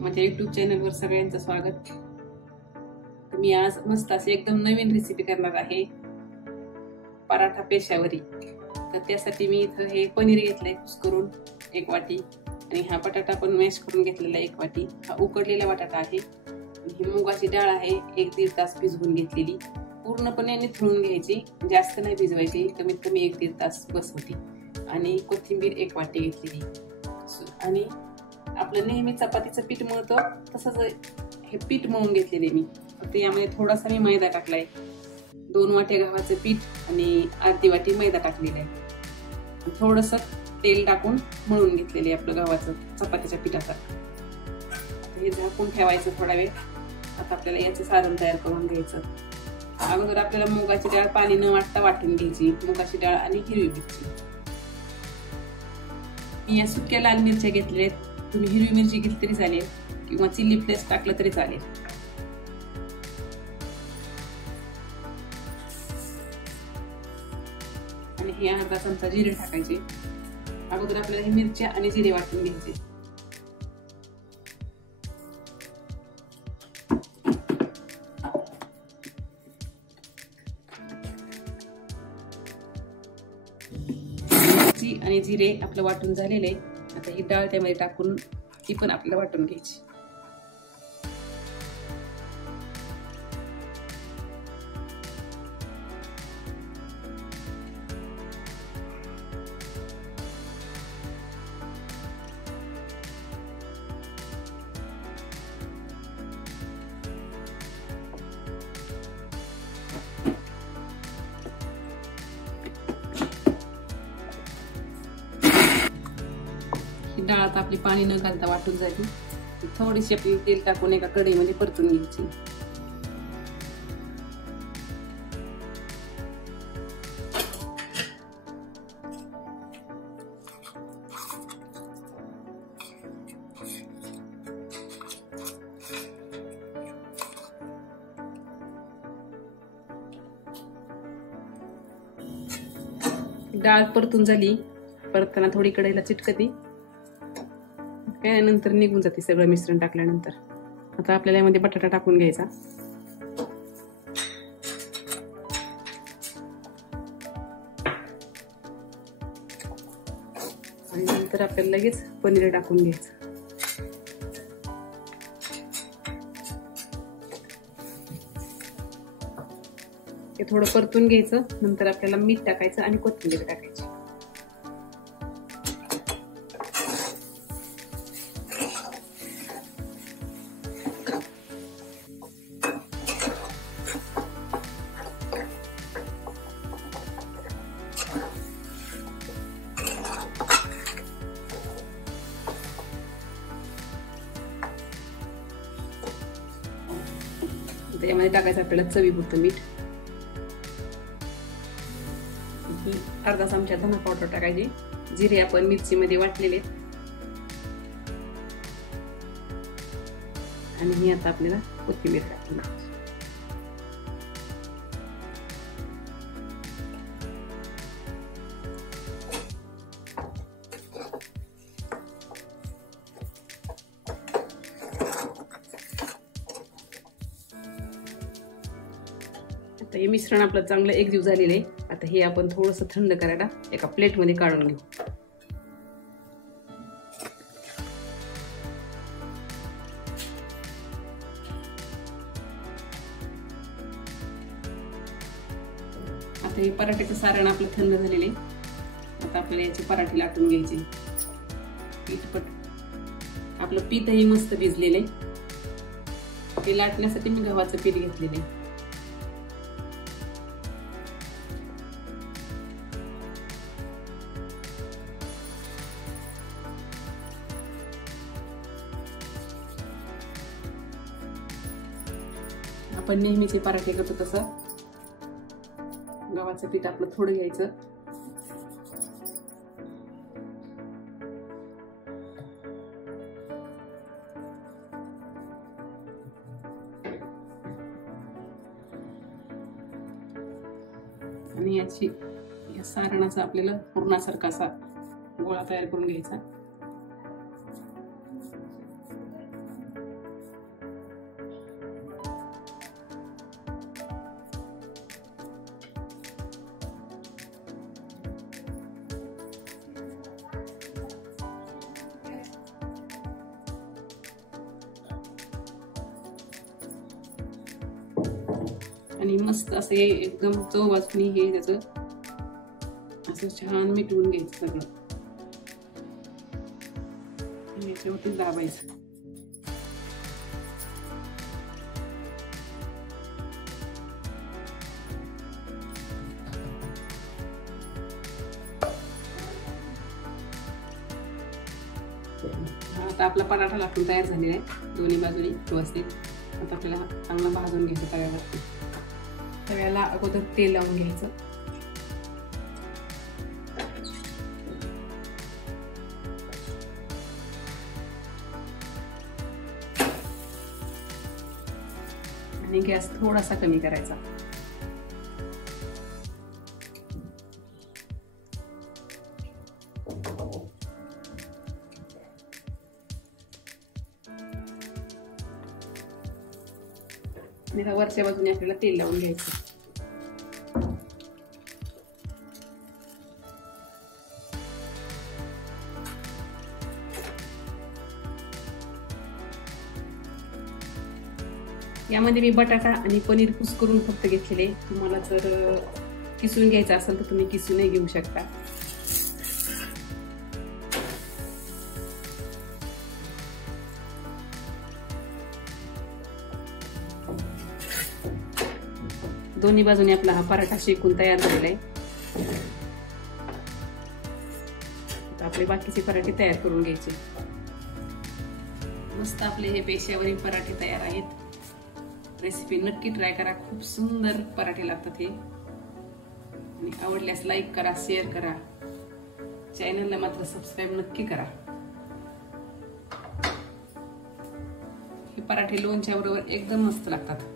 माझ्या YouTube चॅनलवर सगळ्यांचं स्वागत। मी आज मस्त अशी एकदम नवीन रेसिपी करणार आहे, पराठा पेशावरी। तर त्यासाठी मी इथं हे पनीर घेतलंय कुस्करून 1 वाटी आणि हा बटाटा पण मॅश करून घेतलेला 1 वाटी। हा उकडलेला बटाटा आहे आणि ही मुगाची डाळ आहे 1-1.5 तास भिजवून घेतलेली। पूर्णपणे निथळून घ्यायची, जास्त नाही भिजवायची, कमीत कमी 1-1.5 तास बस होती। आणि कोथिंबीर 1 वाटी घेतलेली आणि आपलं नेहमी चपातीचं पीठ मळतो तसंच हे पीठ मळून घेतलेले मी। फक्त यामध्ये थोडासा मी मैदा टाकलाय, 2 वाट्या गव्हाचं पीठ आणि अर्धी वाटी मैदा टाकलेला आहे। थोडंसं तेल टाकून मळून घेतलेले आपलं गव्हाचं चपातीच्या पिठाचं। हे झाकून ठेवायचं थोडा वेळ। आता आपल्याला याचं सारण तयार करून घ्यायचं। अगोदर आपल्याला मुगाची डाळ पाणी न वाटता वाटून घ्यायची, मुगाची डाळ आणि हिरवी मिरची। मी या सुक्या लाल मिरच्या घेतलेल्या आहेत, तुम्ही हिरवी मिरची घेतली तरी चालेल किंवा चिल्ली फ्लेक्स टाकलं तरी चालेल। आणि हे अर्धा चमचा जिरे टाकायचे। अगोदर आपल्याला हे मिरच्या आणि जिरे वाटून घ्यायचे। मिरची आणि जिरे आपलं वाटून झालेले। आता ही डाळ त्यामध्ये टाकून ती पण आपल्याला वाटून घ्यायची। डाळ आता आपली पाणी न घालता वाटून जाईल। थोडीशी आपली तेल टाकून एका कढईमध्ये परतून घ्यायची। डाळ परतून झाली, परतताना थोडी कढईला चिटकती, काय नंतर निघून जाते सगळं मिश्रण टाकल्यानंतर। आता आपल्याला यामध्ये बटाटा टाकून घ्यायचा आणि नंतर आपल्याला लगेच पनीर टाकून घ्यायचं। हे थोडं परतून घ्यायचं, नंतर आपल्याला मीठ टाकायचं आणि कोथिंबीर टाकायची। त्यामध्ये टाकायचं आपल्याला चवीपुरतं मीठ, अर्धा चमचा धना पावडर टाकायची। जिरे आपण मिरची मध्ये वाटलेले आणि ही आता आपल्याला कोथिंबीर टाकून आता हे मिश्रण आपलं चांगलं एकजीव झालेलं आहे। आता हे आपण थोडंसं थंड करायला एका प्लेट मध्ये काढून घेऊ। आता हे पराठ्याचं सारण आपलं थंड झालेलं आहे। आता आपल्याला याचे पराठे लाटून घ्यायचे। आपलं पीठही मस्त भिजलेलं आहे। ते लाटण्यासाठी मी गव्हाचं पीठ घेतलेलं आहे। आपण नेहमीचे पराठे करतो तसं गव्हाचं पीठ आपलं थोडं घ्यायचं आणि या सारणाचा आपल्याला पूर्णासारखा असा गोळा तयार करून घ्यायचा। आणि मस्त असं हे एकदम चव वाजून हे त्याचं असं छान मिटवून घ्यायचं सगळं. याच्यावरती दाबायचं. आता आपला पराठा लाटून तयार झालेला आहे दोन्ही बाजूनी व्यवस्थित. आता आपल्याला चांगला भाजून घ्यायचं तव्यावरती. तव्याला अगोदर तेल लावून घ्यायचं. आणि गॅस थोडासा कमी करायचा. आणि वरच्या बाजूने आपल्याला तेल लावून घ्यायचं. यामध्ये मी बटाटा आणि पनीर कुस्करून फक्त घेतलेले. तुम्हाला जर किसून घ्यायचं असेल तर तुम्ही किसूनही घेऊ शकता. दोन्ही बाजूने आपला हा पराठा शेकून तयार झालेला आहे. आपले बाकीचे पराठे तयार करून घ्यायचे. मस्त आपले हे पेशावरील पराठे तयार आहेत. रेसिपी नक्की ट्राय करा. खूप सुंदर पराठे लागतात हे. आणि आवडल्यास लाईक करा, शेअर करा. चॅनलला मात्र सबस्क्राईब नक्की करा. हे पराठे लोणच्या बरोबर एकदम मस्त लागतात.